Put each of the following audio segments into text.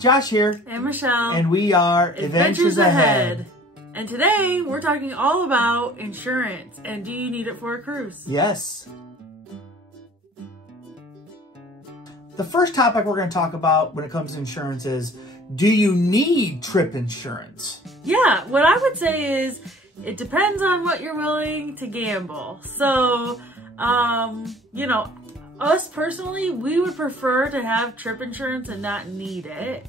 Josh here. And Michelle. And we are Adventures Ahead. And today we're talking all about insurance and do you need it for a cruise? Yes. The first topic we're going to talk about when it comes to insurance is, do you need trip insurance? Yeah, what I would say is it depends on what you're willing to gamble. So, you know, us personally, we would prefer to have trip insurance and not need it.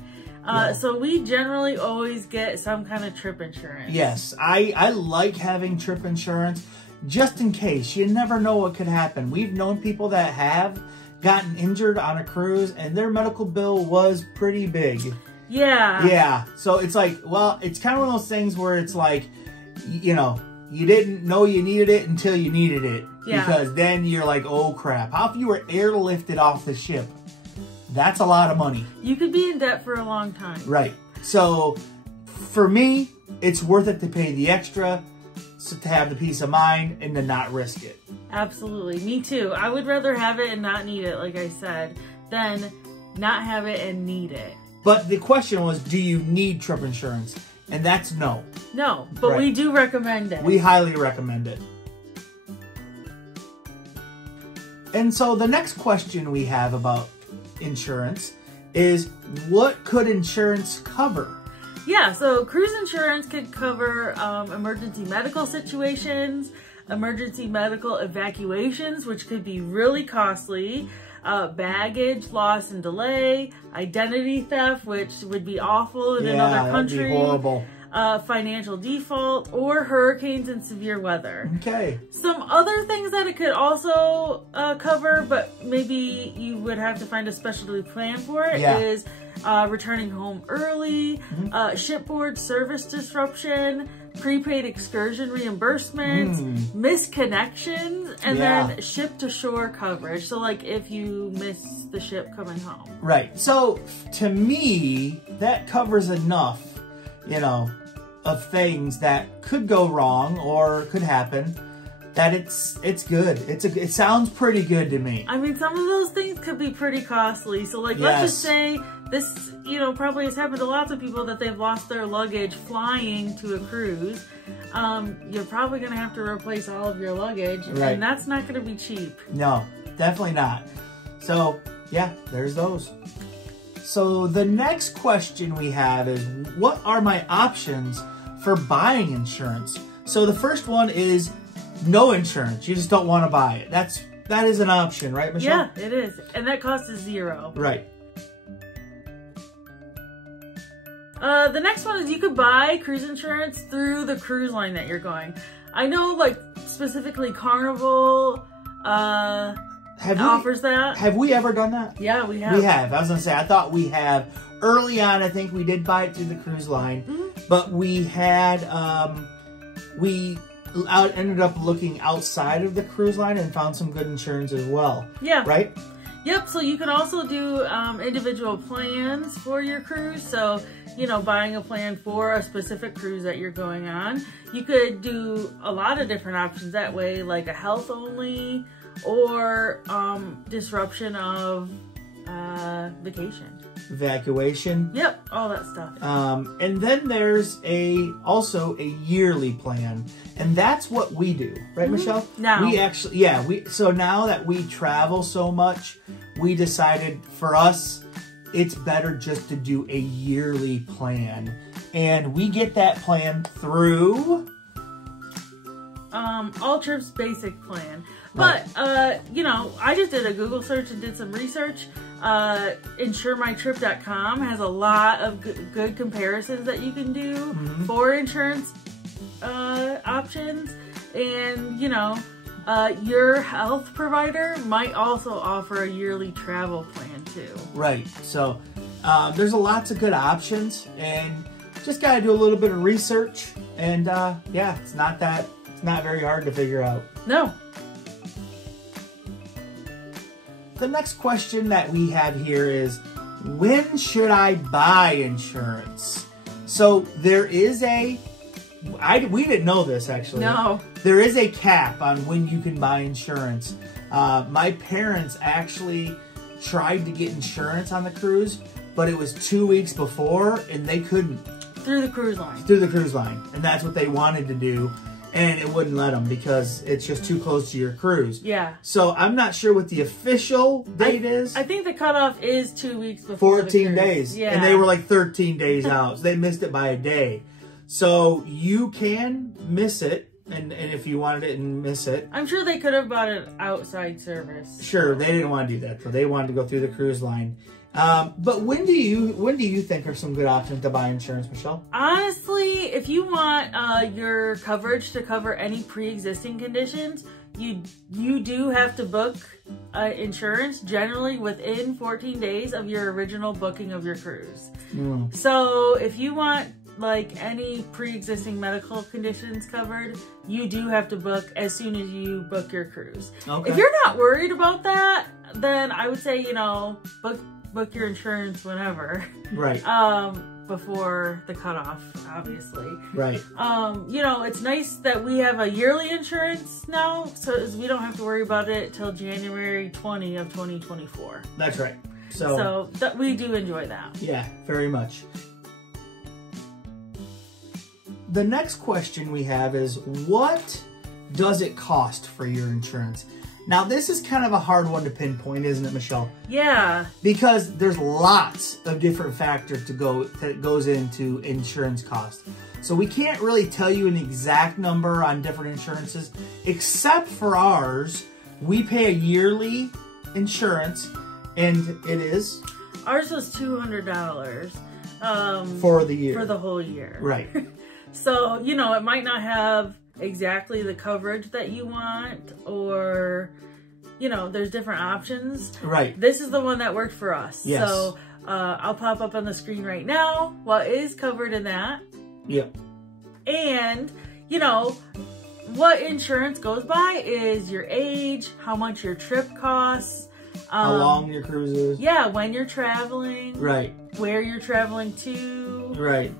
So we generally always get some kind of trip insurance. Yes, I like having trip insurance just in case. You never know what could happen. We've known people that have gotten injured on a cruise and their medical bill was pretty big. Yeah. Yeah. So it's like, well, it's kind of one of those things where it's like, you know, you didn't know you needed it until you needed it. Yeah. Because then you're like, oh crap. How if you were airlifted off the ship? That's a lot of money. You could be in debt for a long time. Right. So for me, it's worth it to pay the extra to have the peace of mind and to not risk it. Absolutely. Me too. I would rather have it and not need it, like I said, than not have it and need it. But the question was, do you need trip insurance? And that's no. No, but we do recommend it. We highly recommend it. And so the next question we have about insurance is, what could insurance cover? Yeah, so cruise insurance could cover emergency medical situations, emergency medical evacuations, which could be really costly, baggage loss and delay, identity theft, which would be awful in another country. That'd be horrible. Financial default, or hurricanes and severe weather. Okay. Some other things that it could also cover, but maybe you would have to find a specialty plan for it, is returning home early, shipboard service disruption, prepaid excursion reimbursement, missed connections, and then ship-to-shore coverage. So, like, if you miss the ship coming home. Right. So, to me, that covers enough, you know, of things that could go wrong or could happen, that it's good. It sounds pretty good to me. I mean, some of those things could be pretty costly. So, like, let's just say this, you know, probably has happened to lots of people that they've lost their luggage flying to a cruise. You're probably going to have to replace all of your luggage, and that's not going to be cheap. No, definitely not. So, yeah, there's those. So the next question we have is, what are my options for buying insurance? So the first one is no insurance. You just don't want to buy it. That is an option, right, Michelle? Yeah, it is. And that cost is $0. Right. The next one is you could buy cruise insurance through the cruise line that you're going. I know, like, specifically Carnival offers that. Have we ever done that? Yeah, we have. We have. I was going to say, I thought we have. Early on, I think we did buy it through the cruise line. But we had, ended up looking outside of the cruise line and found some good insurance as well. Yeah. Right? Yep. So you can also do individual plans for your cruise. So, you know, buying a plan for a specific cruise that you're going on. You could do a lot of different options that way, like a health only, or disruption of vacation. Evacuation. Yep, all that stuff. And then there's also a yearly plan, and that's what we do, right, Michelle? Now we actually, so now that we travel so much, we decided for us it's better just to do a yearly plan, and we get that plan through All Trips Basic Plan. But, you know, I just did a Google search and did some research. InsureMyTrip.com has a lot of good comparisons that you can do for insurance options. And, you know, your health provider might also offer a yearly travel plan too. Right. So there's lots of good options, and just got to do a little bit of research. And, yeah, it's not very hard to figure out. No. The next question that we have here is, when should I buy insurance? So there is we didn't know this actually. No. There is a cap on when you can buy insurance. My parents actually tried to get insurance on the cruise, but it was 2 weeks before, and they couldn't. Through the cruise line. Through the cruise line. And that's what they wanted to do, and it wouldn't let them because it's just too close to your cruise. Yeah. So I'm not sure what the official date is. I think the cutoff is 2 weeks before 14 days. Yeah. And they were like 13 days out. So they missed it by a day. So you can miss it. And if you wanted it and miss it. I'm sure they could have bought an outside service. Sure, they didn't want to do that. So they wanted to go through the cruise line. But when do you think are some good options to buy insurance, Michelle? Honestly, if you want your coverage to cover any pre-existing conditions, you do have to book insurance generally within 14 days of your original booking of your cruise. So if you want like any pre-existing medical conditions covered, you do have to book as soon as you book your cruise. Okay. If you're not worried about that, then I would say, you know, book your insurance whenever. Right. Before the cutoff, obviously. Right. You know, it's nice that we have a yearly insurance now, so we don't have to worry about it till January 20 of 2024. That's right. So we do enjoy that. Yeah, very much. The next question we have is, what does it cost for your insurance? Now, this is kind of a hard one to pinpoint, isn't it, Michelle? Yeah. Because there's lots of different factors that goes into insurance cost. So we can't really tell you an exact number on different insurances, except for ours. We pay a yearly insurance, and it is? Ours was $200 for the year. For the whole year. Right. So, you know, it might not have exactly the coverage that you want, or, you know, there's different options. Right. This is the one that worked for us. Yes. So I'll pop up on the screen right now what is covered in that. Yep. And, you know, what insurance goes by is your age, how much your trip costs. How long your cruise is. Yeah, when you're traveling. Right. Where you're traveling to. Right.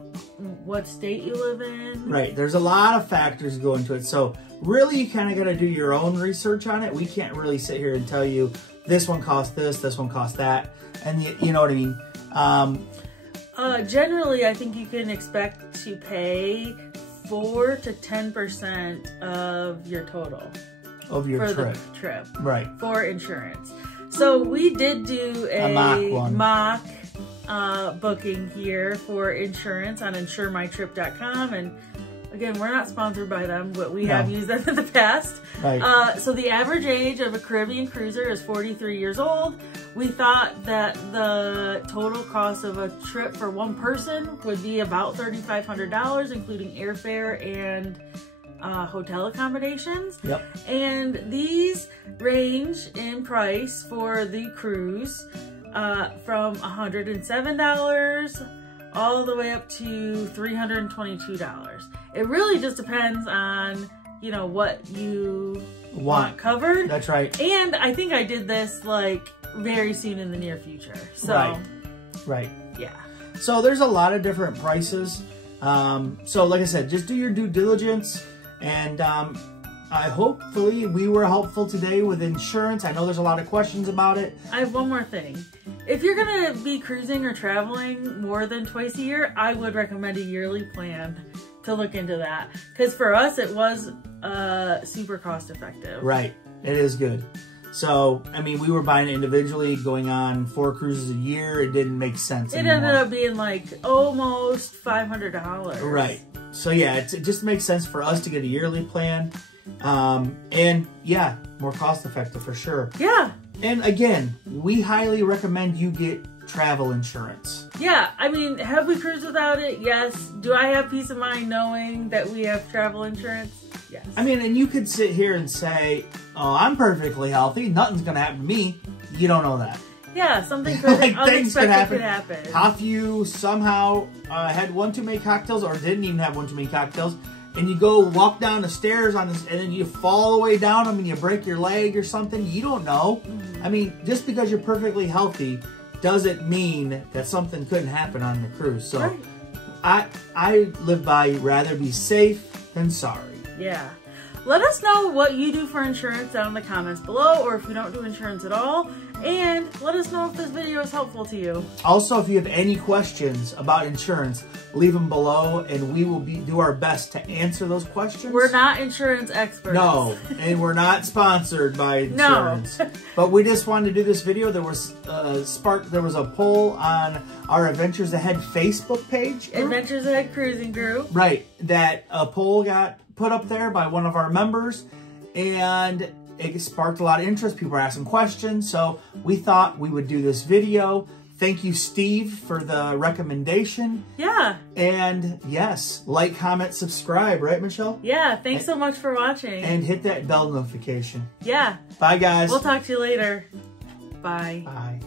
What state you live in. Right. There's a lot of factors go into it. So really you kind of got to do your own research on it. We can't really sit here and tell you this one costs this one costs that. And you know what I mean? Generally, I think you can expect to pay 4 to 10% of your total. Of your trip. For the trip. Right. For insurance. So we did do a mock booking here for insurance on insuremytrip.com, and again, we're not sponsored by them, but we have used them in the past. Right. So the average age of a Caribbean cruiser is 43 years old. We thought that the total cost of a trip for one person would be about $3,500, including airfare and hotel accommodations. Yep. And these range in price for the cruise from $107 all the way up to $322. It really just depends on, you know, what you want covered. That's right. And I think I did this like very soon in the near future. So, right. Yeah. So there's a lot of different prices. So like I said, just do your due diligence, and hopefully we were helpful today with insurance. I know there's a lot of questions about it. I have one more thing. If you're going to be cruising or traveling more than twice a year, I would recommend a yearly plan to look into that. Because for us, it was super cost effective. Right. It is good. So, I mean, we were buying it individually, going on 4 cruises a year. It didn't make sense anymore. It ended up being like almost $500. Right. So, yeah, it just makes sense for us to get a yearly plan. And, yeah, more cost effective for sure. Yeah. And, again, we highly recommend you get travel insurance. Yeah. I mean, have we cruised without it? Yes. Do I have peace of mind knowing that we have travel insurance? Yes. I mean, and you could sit here and say, oh, I'm perfectly healthy. Nothing's going to happen to me. You don't know that. Yeah, something unexpected could happen. How if you somehow had one too many cocktails or didn't even have one too many cocktails, and you go walk down the stairs on this, and then you fall away down them and you break your leg or something, you don't know. I mean, just because you're perfectly healthy doesn't mean that something couldn't happen on the cruise. So I live by rather be safe than sorry. Yeah. Let us know what you do for insurance down in the comments below, or if you don't do insurance at all. And let us know if this video is helpful to you. Also, if you have any questions about insurance, leave them below and we will do our best to answer those questions. We're not insurance experts. No, and we're not sponsored by insurance. No. But we just wanted to do this video. There was a poll on our Adventures Ahead Facebook page. Adventures Ahead Cruising Group. Right, that a poll got put up there by one of our members, and it sparked a lot of interest. People were asking questions, so we thought we would do this video. Thank you, Steve, for the recommendation. Yeah. And yes, like, comment, subscribe, right, Michelle? Yeah, thanks so much for watching. And hit that bell notification. Yeah. Bye, guys. We'll talk to you later. Bye. Bye.